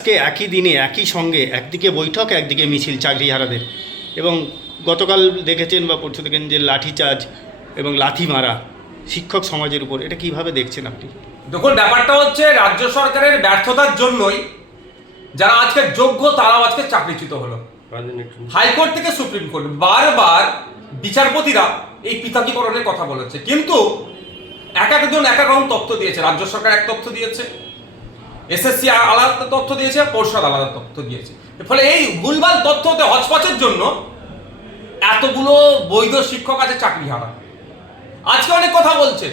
আজকে একই দিনে একই সঙ্গে একদিকে বৈঠক একদিকে মিছিল চাকরিহারাদের এবং গতকাল দেখেছেন বা পরশু দেখেন যে লাঠিচার্জ এবং লাথি মারা শিক্ষক সমাজের উপর, এটা কিভাবে দেখছেন আপনি? দেখুন, ব্যাপারটা হচ্ছে রাজ্য সরকারের ব্যর্থতার জন্যই যারা আজকে যোগ্য তারাও আজকে চাকরিচ্যুত হলো। হাইকোর্ট থেকে সুপ্রিম কোর্ট বারবার বিচারপতিরা এই পৃথকীকরণের কথা বলেছে, কিন্তু এক একজন এক এক রকম তথ্য দিয়েছে। রাজ্য সরকার এক তথ্য দিয়েছে, এসএসসি আলাদা তথ্য দিয়েছে, পর্ষদ আলাদা তথ্য দিয়েছে। ফলে এই ভুলভাল তথ্যতে হচপচের জন্য এতগুলো বৈধ শিক্ষক আছে চাকরি হারা। আজকে অনেক কথা বলছে,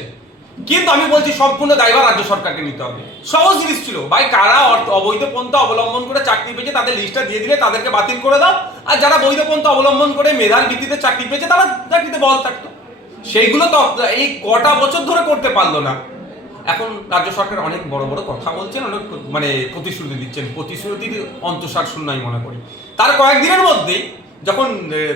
কিন্তু আমি বলছি সম্পূর্ণ দায়ভার রাজ্য সরকারকে নিতে হবে। সহজ জিনিস ছিল ভাই, কারা অবৈধ পন্থা অবলম্বন করে চাকরি পেয়েছে তাদের লিস্টটা দিয়ে দিলে তাদেরকে বাতিল করে দাও, আর যারা বৈধ পন্থা অবলম্বন করে মেধার ভিত্তিতে চাকরি পেয়েছে তারা চাকরিতে বহাল থাকতো। সেইগুলো তো এই কটা বছর ধরে করতে পারলো না। এখন রাজ্য সরকার অনেক বড় বড় কথা বলছেন, অনেক প্রতিশ্রুতি দিচ্ছেন, প্রতিশ্রুতির অন্তঃসার শূন্যই মনে করি। তার কয়েকদিনের মধ্যেই যখন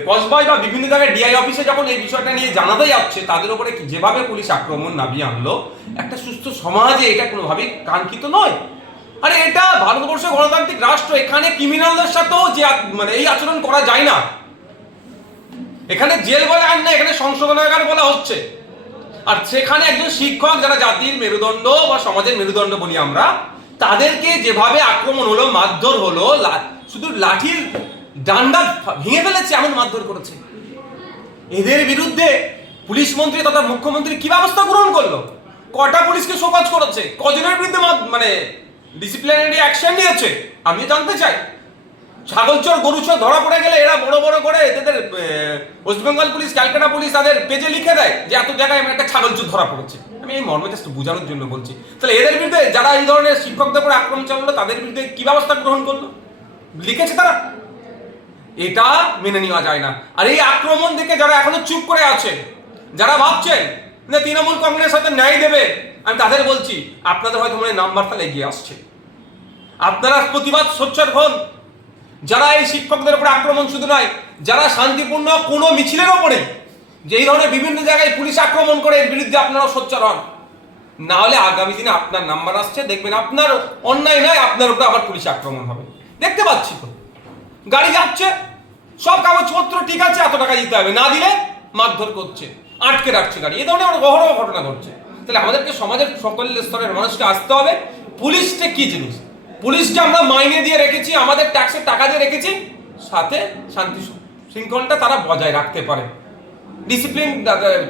কসবাই বা বিভিন্ন জায়গায় ডিআই অফিসে যখন এই বিষয়টা নিয়ে জানাতে যাচ্ছে, তাদের উপরে যেভাবে পুলিশ আক্রমণ নামিয়ে আনলো, একটা সুস্থ সমাজে এটা কোনোভাবেই কাঙ্ক্ষিত নয়। আরে এটা ভারতবর্ষের গণতান্ত্রিক রাষ্ট্র, এখানে ক্রিমিনালদের সাথেও যে এই আচরণ করা যায় না। এখানে জেল বলে আইন না, এখানে সংশোধনাগার বলা হচ্ছে। আর সেখানে একজন শিক্ষক, যারা জাতির মেরুদণ্ড বা সমাজের মেরুদণ্ড বলি আমরা, তাদেরকে যেভাবে আক্রমণ হলো, মারধর হলো, শুধু লাঠির ডান্ডা ভেঙে ফেলেছে এমন মারধর করেছে। এদের বিরুদ্ধে পুলিশ মন্ত্রী তথা মুখ্যমন্ত্রী কি ব্যবস্থা গ্রহণ করলো? কটা পুলিশকে শোকজ করেছে? কজনের বিরুদ্ধে ডিসিপ্লিনারি অ্যাকশন নিয়েছে? আমি জানতে চাই। ছাগলচোর গরুচোর ধরা পড়ে গেলে এরা বড় বড় করে এদের West Bengal police, Calcutta police তাদের পেজে লিখে দেয় যে এত জায়গায় একটা ছাগলচোর ধরা পড়েছে। আমি এই মর্মে জাস্ট বোঝানোর জন্য বলছি। তাহলে এদের বিরুদ্ধে যারা এই ধরনের শিক্ষকদের উপর আক্রমণ চালালো, তাদের বিরুদ্ধে কি ব্যবস্থা গ্রহণ করলো? লিখেছে তারা? এটা মেনে নেওয়া যায় না। আর এই আক্রমণ থেকে যারা এখনো চুপ করে আছে, যারা ভাবছেন যে তৃণমূল কংগ্রেস হয়তো ন্যায় দেবে, আমি তাদের বলছি আপনাদের হয়তো মনে নাম্বার তাহলে এগিয়ে আসছে। আপনারা প্রতিবাদ সোচ্চার হন। যারা এই শিক্ষকদের উপরে আক্রমণ শুধু নয়, যারা শান্তিপূর্ণ কোনো মিছিলের ওপরে যে এই ধরনের বিভিন্ন জায়গায় পুলিশ আক্রমণ করে, এর বিরুদ্ধে আপনারাও সোচ্চার হন। না হলে আগামী দিনে আপনার নাম্বার আসছে, দেখবেন আপনার অন্যায় নয়, আপনার উপরে আবার পুলিশ আক্রমণ হবে। দেখতে পাচ্ছি তো, গাড়ি যাচ্ছে, সব কাগজপত্র ঠিক আছে, এত টাকা দিতে হবে, না দিলে মারধর করছে, আটকে রাখছে গাড়ি। এই ধরনের অহরহ ঘটনা ঘটছে। তাহলে আমাদেরকে সমাজের সকল স্তরের মানুষকে আসতে হবে, পুলিশটা কি জিনিস। পুলিশকে আমরা মাইনে দিয়ে রেখেছি, আমাদের ট্যাক্সের টাকা দিয়ে রেখেছি, সাথে শান্তি শৃঙ্খলটা তারা বজায় রাখতে পারে। ডিসিপ্লিন,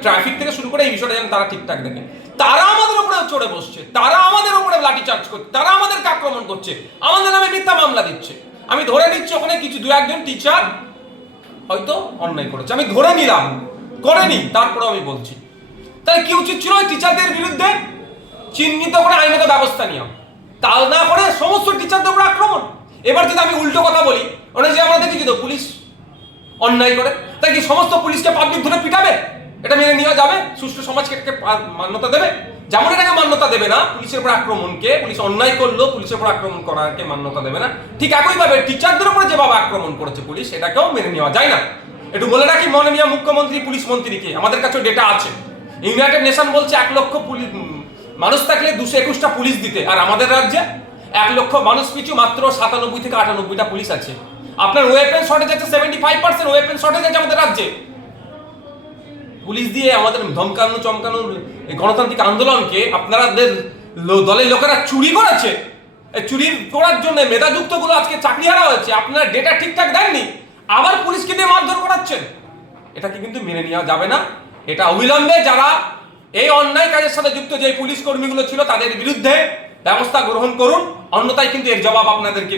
ট্রাফিক থেকে শুরু করে এই বিষয়টা যেন তারা ঠিকঠাক দেখে। তারা আমাদের উপরে চড়ে বসছে, তারা আমাদের উপরে লাঠি চার্জ করছে, তারা আমাদেরকে আক্রমণ করছে, আমাদের নামে মিথ্যা মামলা দিচ্ছে। আমি ধরে নিচ্ছি ওখানে কিছু দু একজন টিচার হয়তো অন্যায় করেছে, আমি ধরে নিলাম, করেনি, তারপরে আমি বলছি তাহলে কি উচিত ছিল? ওই টিচারদের বিরুদ্ধে চিহ্নিত করে আইনত ব্যবস্থা নিয়ম, তা না করে সমস্ত টিচারদের উপর আক্রমণ। এবার যদি আমি উল্টো কথা বলি, ওরা যে আমরা দেখেছি তো পুলিশ অন্যায় করে, তাই কি সমস্ত পুলিশকে পাবলিক ধরে পিটাবে? এটা মেনে নেওয়া যাবে? সুষ্ঠু সমাজকে এটাকে মান্যতা দেবে? যেমন এটাকে মান্যতা দেবে না পুলিশের উপর আক্রমণকে, পুলিশ অন্যায় করলো পুলিশের উপর আক্রমণ করাকে মান্যতা দেবে না, ঠিক একইভাবে টিচারদের উপরে যেভাবে আক্রমণ করেছে পুলিশ, এটাকেও মেনে নেওয়া যায় না। একটু বলে রাখি, মাননীয় মুখ্যমন্ত্রী পুলিশ মন্ত্রীকে, আমাদের কাছে ডেটা আছে, ইউনাইটেড নেশন বলছে 1 লক্ষ মানুষ থাকলে 221টা পুলিশ দিতে, আর আমাদের রাজ্যে 1 লক্ষ মানুষ পিছু মাত্র 97 থেকে 98টা পুলিশ আছে। আপনার ওয়েপেন শর্টেজ আছে, 75% ওয়েপেন শর্টেজ আছে আমাদের রাজ্যে। পুলিশ দিয়ে আমাদের ধমকানো চমকানো গণতান্ত্রিক আন্দোলনকে আপনাদের দলের লোকেরা চুরি করেছে। এই চুরি করার জন্য মেধাযুক্ত গুলো আজকে চাকরি হারা হয়েছে। আপনারা ডেটা ঠিকঠাক দেননি, আবার পুলিশকে দিয়ে মারধর করাচ্ছেন। এটাকে কিন্তু মেনে নেওয়া যাবে না। এটা অবিলম্বে যারা এই অন্যায় কাজের সাথে যুক্ত যে পুলিশ কর্মীগুলো ছিল, তাদের বিরুদ্ধে ব্যবস্থা গ্রহণ করুন, অন্যথায় কিন্তু এর জবাব আপনাদেরকে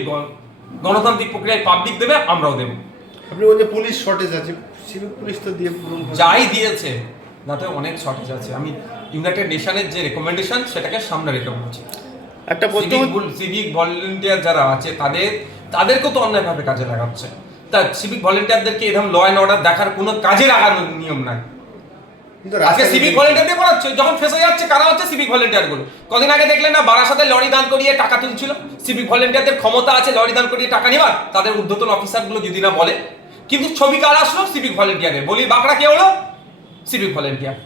গণতান্ত্রিক প্রক্রিয়ায় পাবলিক দেবে, আমরাও দেব। আপনি বলছেন পুলিশ শর্টেজ আছে, সিভিক পুলিশ তো দিয়ে যাই দিয়েছে, তাতে অনেক শর্টেজ আছে। আমি ইউনাইটেড নেশনের যে রেকমেন্ডেশন সেটাকে সামনে রেখে বলছি। একটা সিভিক ভলেন্টিয়ার যারা আছে তাদেরকেও তো অন্যায়ভাবে কাজে লাগাচ্ছে। তা সিভিক ভলেন্টিয়ারদেরকে এরকম ল অ্যান্ড অর্ডার দেখার কোনো কাজে লাগানোর নিয়ম নাই। আজকে সিভিক ভলেন্টিয়ার দিয়ে পড়াচ্ছে, যখন ফেসে যাচ্ছে কারা হচ্ছে সিভিক ভলেন্টিয়ার গুলো। কদিন আগে দেখলেন না, বারাসাতে লরি দান করিয়ে টাকা তুলছিল। সিভিক ভলেন্টিয়ারদের ক্ষমতা আছে লরি দান করিয়ে টাকা নেওয়ার, তাদের ঊর্ধ্বতন অফিসারগুলো যদি না বলে। কিন্তু ছবি কার আসলো? সিভিক ভলেন্টিয়ারের। বলি বাঁকড়া কে হলো? Civic volunteer.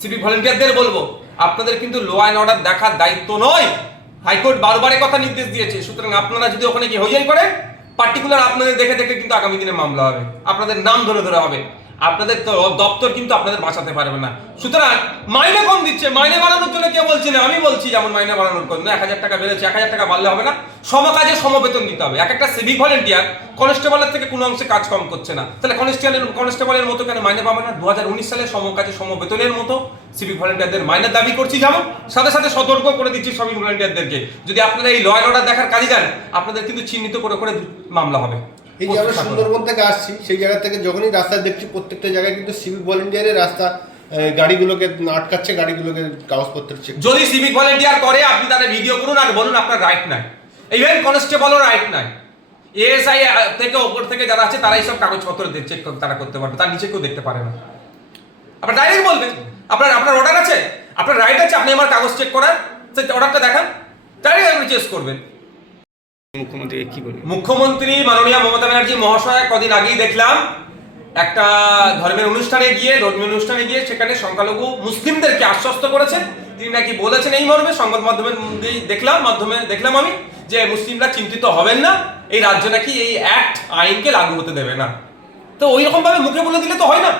সিভিক ভলেন্টিয়ারদের বলবো, আপনাদের কিন্তু ল অ্যান্ড অর্ডার দেখার দায়িত্ব নয়, হাইকোর্ট বারবার কথা নির্দেশ দিয়েছে, সুতরাং আপনারা যদি ওখানে গিয়ে হইয়াই করেন, পার্টিকুলার আপনাদের দেখে দেখে কিন্তু আগামী দিনে মামলা হবে, আপনাদের নাম ধরে ধরে হবে, আপনাদের তো দপ্তর কিন্তু আপনাদের বাঁচাতে পারবে না। সুতরাং মাইনে কম দিচ্ছে, মাইনে বাড়ানোর জন্য কেউ বলছি না, আমি বলছি যেমন মাইনে বাড়ানোর জন্য 1000 টাকা বেড়েছে, 1000 টাকা বাড়লে হবে না, সমকাজে সমবেতন দিতে হবে। এক একটা সিভিক ভলেন্টিয়ার কনস্টেবলের থেকে কোনো অংশে কাজ কম করছে না, তাহলে কনস্টেবলের মতো কেন মাইনে পাবে না? 2019 সালে সমকাজে সমবেতনের মতো সিভিক ভলেন্টিয়ারদের মাইনের দাবি করছি, যেমন সাথে সাথে সতর্ক করে দিচ্ছি সিভিক ভলেন্টিয়ারদেরকে, যদি আপনারা এই ল অ্যান্ড অর্ডার দেখার কাজে যান, আপনাদের কিন্তু চিহ্নিত করে করে মামলা হবে। এই যে আমরা সুন্দরবন থেকে আসছি, সেই জায়গা থেকে যখনই রাস্তা দেখছি প্রত্যেকটা জায়গায় কিন্তু সিভিক ভলেন্টিয়ারের রাস্তা গাড়িগুলোকে আটকাচ্ছে, গাড়িগুলোকে কাগজপত্র চেক। যদি সিভিক ভলেন্টিয়ার করে আপনি তারা ভিডিও করুন আর বলুন আপনার রাইট নাই, ইভেন কনস্টেবলও রাইট নাই, এএসআই থেকে ওপর থেকে যারা আছে তারাই সব কাগজপত্র চেক তারা করতে পারবে, তার নিচে কেউ দেখতে পারে না। আপনার ডাইরেক্ট বলবেন আপনার অর্ডার আছে, আপনার রাইট আছে, আপনি আমার কাগজ চেক করার, সেই অর্ডারটা দেখান, ডাইরেক্ট আপনি চেক করবেন। মুখ্যমন্ত্রী কি বলবেন? মুখ্যমন্ত্রী মাননীয় মমতা ব্যানার্জি মহাশয় কদিন আগেই দেখলাম একটা ধর্মীয় অনুষ্ঠানে গিয়ে সেখানে সংখ্যালঘু মুসলিমদেরকে আশ্বস্ত করেছেন। তিনি নাকি বলেছেন এই মর্মে, সংবাদ মাধ্যমে দেখলাম আমি, যে মুসলিমরা চিন্তিত হবেন না, এই রাজ্য নাকি এই অ্যাক্ট আইনকে লাগু হতে দেবে না। তো ওই রকম ভাবে মুখে বলে দিলে তো হয় না,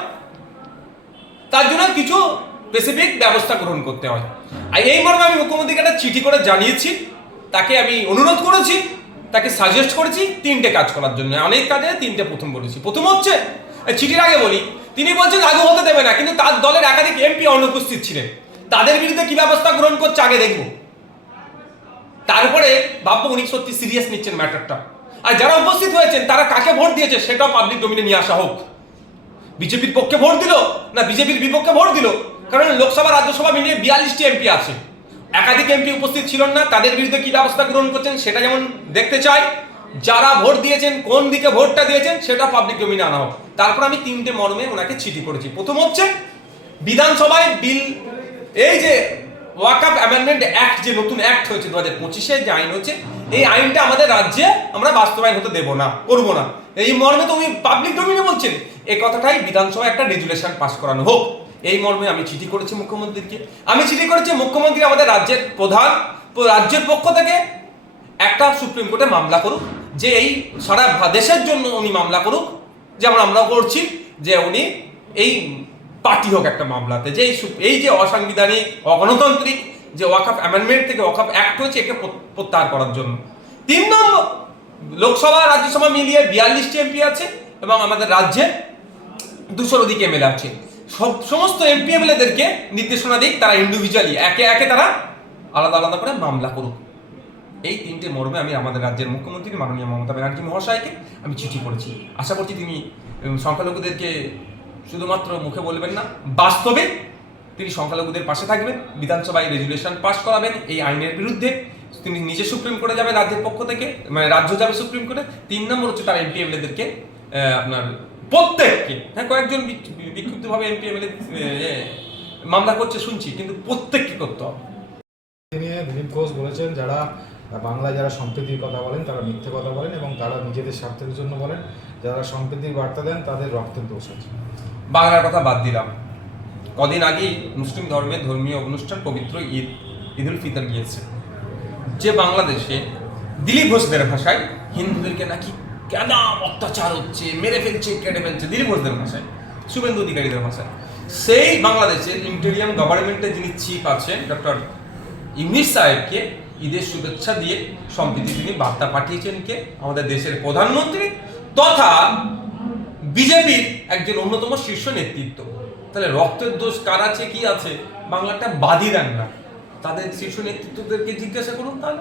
তার জন্য কিছু স্পেসিফিক ব্যবস্থা গ্রহণ করতে হয়। আর এই মর্মে আমি মুখ্যমন্ত্রীকে একটা চিঠি করে জানিয়েছি, তাকে আমি অনুরোধ করেছি, তাকে সাজেস্ট করেছি 3টে কাজ করার জন্য। অনেক কাজে 3টে প্রথম বলেছি। প্রথম হচ্ছে, চিঠির আগে বলি, তিনি বলছেন লাগু হতে দেবে না, কিন্তু তার দলের একাধিক এমপি অনুপস্থিত ছিলেন, তাদের বিরুদ্ধে কি ব্যবস্থা গ্রহণ করছে আগে দেখবো, তারপরে ভাববো উনি সত্যি সিরিয়াস নিচ্ছেন ম্যাটারটা। আর যারা উপস্থিত হয়েছেন তারা কাকে ভোট দিয়েছে সেটাও পাবলিক ডোমিনে নিয়ে আসা হোক। বিজেপির পক্ষে ভোট দিল না বিজেপির বিপক্ষে ভোট দিল, কারণ লোকসভা রাজ্যসভা মিলিয়ে 42টি এমপি আছে, একাধিক এমপি উপস্থিত ছিলেন না, তাদের বিরুদ্ধে কি ব্যবস্থা গ্রহণ করছেন সেটা যেমন দেখতে চাই, যারা ভোট দিয়েছেন কোন দিকে ভোটটা দিয়েছেন সেটা পাবলিক ডোমিনে আনা হোক। তারপর আমি 3টে মর্মে ওনাকে চিঠি করেছি। প্রথম হচ্ছে বিধানসভায় বিল, এই যে ওয়াকফ অ্যামেন্ডমেন্ট অ্যাক্ট, যে নতুন অ্যাক্ট হয়েছে 2025-এ যে আইন হচ্ছে, এই আইনটা আমাদের রাজ্যে আমরা বাস্তবায়ন হতে দেব না, করব না, এই মর্মে তো উনি পাবলিক ডোমিনে বলছেন, এই কথাটাই বিধানসভায় একটা রেজুলেশন পাস করানো হোক, এই মর্মে আমি চিঠি করেছি মুখ্যমন্ত্রীকে। আমি চিঠি করেছি মুখ্যমন্ত্রী আমাদের রাজ্যের প্রধান, রাজ্যের পক্ষ থেকে একটা সুপ্রিম কোর্টে মামলা করুক, যে এই সারা দেশের জন্য উনি মামলা করুক, যেমন আমরাও করছি, যে উনি এই পার্টি হোক একটা মামলাতে, যে এই যে অসাংবিধানিক অগণতান্ত্রিক যে ওয়াকফ অ্যামেন্ডমেন্ট থেকে ওয়াকফ অ্যাক্ট হয়েছে একে প্রত্যাহার করার জন্য। 3 নম্বর, লোকসভা রাজ্যসভা মিলিয়ে 42টি এমপি আছে এবং আমাদের রাজ্যে 200-র অধিক এমএলএ আছে, সমস্ত এমপি এমএলএদেরকে নির্দেশনা দিক, তারা ইন্ডিভিজুয়ালি একে একে তারা আলাদা আলাদা করে মামলা করুক। এই 3টে মর্মে আমি আমাদের রাজ্যের মুখ্যমন্ত্রী মাননীয় মমতা ব্যানার্জি মহাশয়কে আমি চিঠি করেছি। আশা করছি তিনি সংখ্যালঘুদেরকে শুধুমাত্র মুখে বলবেন না, বাস্তবে তিনি সংখ্যালঘুদের পাশে থাকবেন, বিধানসভায় রেজুলেশন পাস করাবেন এই আইনের বিরুদ্ধে, তিনি নিজে সুপ্রিম কোর্টে যাবেন রাজ্যের পক্ষ থেকে, মানে রাজ্য যাবে সুপ্রিম কোর্টে। 3 নম্বর হচ্ছে তার এমপি এমএলএদেরকে আপনার প্রত্যেককে, হ্যাঁ কয়েকজন বিক্ষুব্ধভাবে এমপি এমএলএ মামলা করছে শুনছি, কিন্তু প্রত্যেককে করতে হবে। দিলীপ ঘোষ বলেছেন যারা বাংলায় যারা সম্প্রীতির কথা বলেন তারা মিথ্যে কথা বলেন এবং তারা নিজেদের স্বার্থের জন্য বলেন, যারা সম্প্রীতির বার্তা দেন তাদের রক্তের দোষ আছে। বাংলার কথা বাদ দিলাম, কদিন আগেই মুসলিম ধর্মের ধর্মীয় অনুষ্ঠান পবিত্র ঈদুল ফিতর গিয়েছে, যে বাংলাদেশে দিলীপ ঘোষদের ভাষায় হিন্দুদেরকে নাকি কেন অত্যাচার হচ্ছে, মেরে ফেলছে, কেটে ফেলছে, দিলীপ ঘোষদের ভাষায়, শুভেন্দু অধিকারীদের ভাষায়, সেই বাংলাদেশের ইন্টেরিয়াম গভর্নমেন্টের যিনি চিফ আছেন ডক্টর ইউনিস সাহেবকে ঈদের শুভেচ্ছা দিয়ে সম্প্রীতি তিনি বার্তা পাঠিয়েছেন কে? আমাদের দেশের প্রধানমন্ত্রী তথা বিজেপির একজন অন্যতম শীর্ষ নেতৃত্ব। তাহলে রক্তের দোষ কার আছে, কি আছে, বাংলাটা বাদই দেন না, তাদের শীর্ষ নেতৃত্বদেরকে জিজ্ঞাসা করুন। তাহলে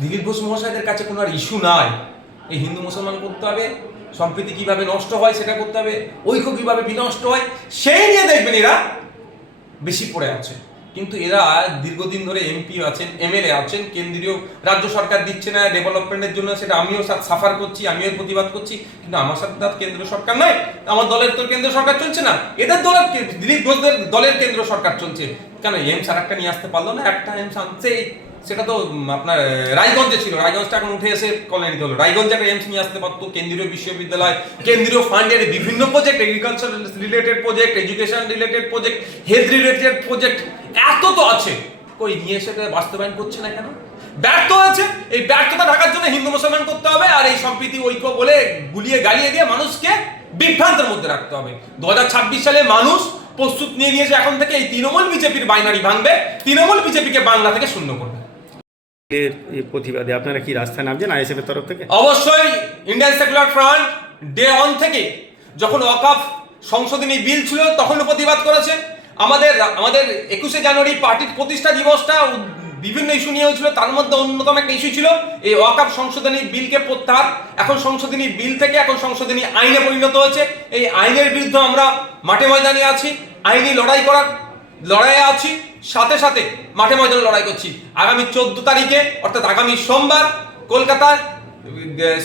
দিলীপ ঘোষ মহাশয়দের কাছে কোনো আর ইস্যু নাই, এই হিন্দু মুসলমান করতে হবে, সম্প্রীতি কিভাবে নষ্ট হয় সেটা করতে হবে, ঐক্য কিভাবে বিনষ্ট হয় সেই নিয়ে দেখবেন এরা বেশি পড়ে আছে। কিন্তু এরা দীর্ঘদিন ধরে এমপি আছেন, এমএলএ আছেন, কেন্দ্রীয় রাজ্য সরকার দিচ্ছে না ডেভেলপমেন্টের জন্য, সেটা আমিও সাফার করছি, আমিও প্রতিবাদ করছি, কিন্তু আমার সাথে তার কেন্দ্র সরকার নয়, আমার দলের তো কেন্দ্র সরকার চলছে না, এদের দলের দিলীপ ঘোষদের দলের কেন্দ্র সরকার চলছে। কেন এমস আর একটা নিয়ে আসতে পারলো না? একটা এমস আনছে, সেটা তো আপনার রায়গঞ্জে ছিল, রায়গঞ্জটা এখন উঠে এসে কল্যাণীতে হলো, রায়গঞ্জে একটা এমস নিয়ে আসতে পারতো, কেন্দ্রীয় বিশ্ববিদ্যালয়, কেন্দ্রীয় ফান্ডের বিভিন্ন project, agriculture related project, education related project, health related project, এত তো আছে, কই নিয়ে এসে বাস্তবায়ন করছে না কেন? ব্যর্থ হয়েছে। এই ব্যর্থতা ঢাকার জন্য হিন্দু মুসলমান করতে হবে, আর এই সম্প্রীতি ঐক্য বলে গুলিয়ে গালিয়ে দিয়ে মানুষকে বিভ্রান্তের মধ্যে রাখতে হবে। 2026 সালে মানুষ প্রস্তুত নিয়ে নিয়েছে এখন থেকে এই তৃণমূল বিজেপির বাইনারি ভাঙবে, তৃণমূল বিজেপিকে বাংলা থেকে শূন্য করবে। এর এই প্রতিবাদে আপনারা কি রাস্তায় নামছেন আইএসএফ এর তরফ থেকে? অবশ্যই Indian secular front day one থেকে, যখন ওয়াকফ সংশোধনী বিল ছিল তখন প্রতিবাদ করেছে। আমাদের 21শে জানুয়ারি পার্টির প্রতিষ্ঠা দিবসটা বিভিন্ন ইস্যু নিয়ে হয়েছিল, তার মধ্যে অন্যতম একটা ইস্যু ছিল এই ওয়াকফ সংশোধনী বিলকে প্রত্যাহার। এখন সংশোধনী বিল থেকে এখন সংশোধনী আইনে পরিণত হয়েছে। এই আইনের বিরুদ্ধে আমরা মাঠে ময়দানে আছি, আইনি লড়াইয়ে আছি, সাথে সাথে মাঠে ময়দানে লড়াই করছি। আগামী 14 তারিখে অর্থাৎ আগামী সোমবার কলকাতার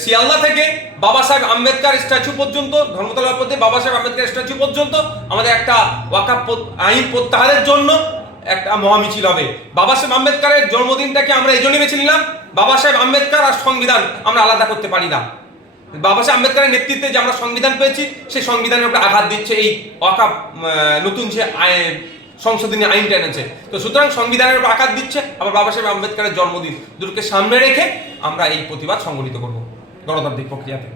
শিয়ালদা থেকে বাবা সাহেব আম্বেদকর স্ট্যাচু পর্যন্ত, ধর্মতলার প্রতি বাবা সাহেব আম্বেদকর স্ট্যাচু পর্যন্ত আমাদের একটা ওয়াকফ আইন প্রত্যাহারের জন্য একটা মহামিছিল হবে। বাবা সাহেব আম্বেদকরের জন্মদিনটাকে আমরা এই জন্যই বেছে নিলাম, বাবা সাহেব আম্বেদকর আর সংবিধান আমরা আলাদা করতে পারি না। বাবা সাহেব আম্বেদকরের নেতৃত্বে যে আমরা সংবিধান পেয়েছি, সেই সংবিধানের উপরে আঘাত দিচ্ছে এই ওয়াকফ নতুন যে সংশোধনী আইনটা এনেছে। তো সুতরাং সংবিধানের উপর আঘাত দিচ্ছে, আবার বাবা সাহেব আম্বেদকরের জন্মদিন দুটোকে সামনে রেখে আমরা এই প্রতিবাদ সংগঠিত করব গণতান্ত্রিক প্রক্রিয়াতে।